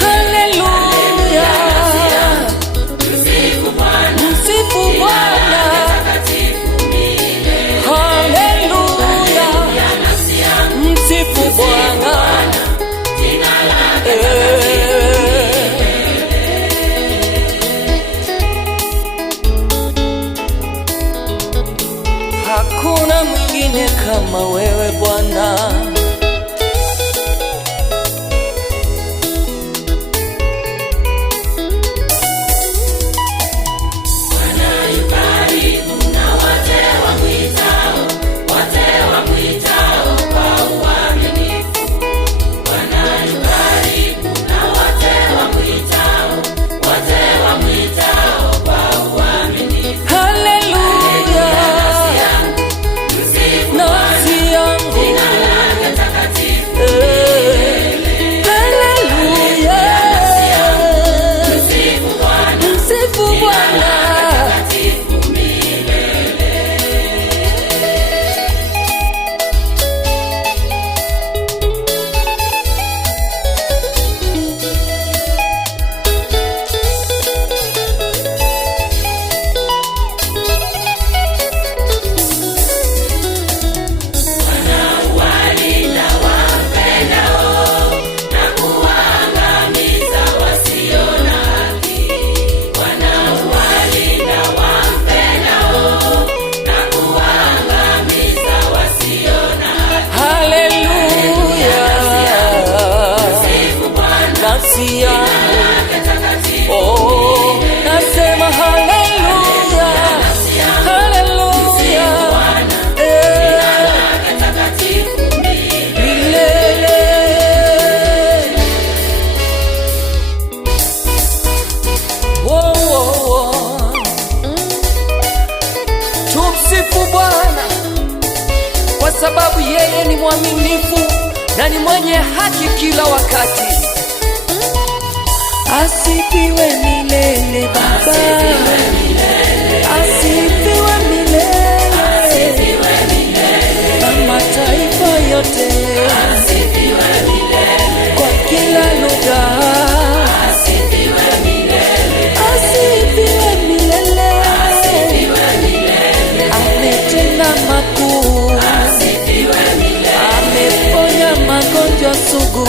Haleluya, msifu Bwana. Haleluya, msifu Bwana. Hakuna mwingine kama wewe Bwana. Oh, nasema haleluya, haleluya, milele. Tumsifu Bwana kwa sababu yeye ni mwaminifu na ni mwenye haki kila wakati. Asifiwe milele Baba, asifiwe milele, na mataifa yote, kwa kila lugha, asifiwe milele, ametenda makuu, ameponya magonjwa sugu.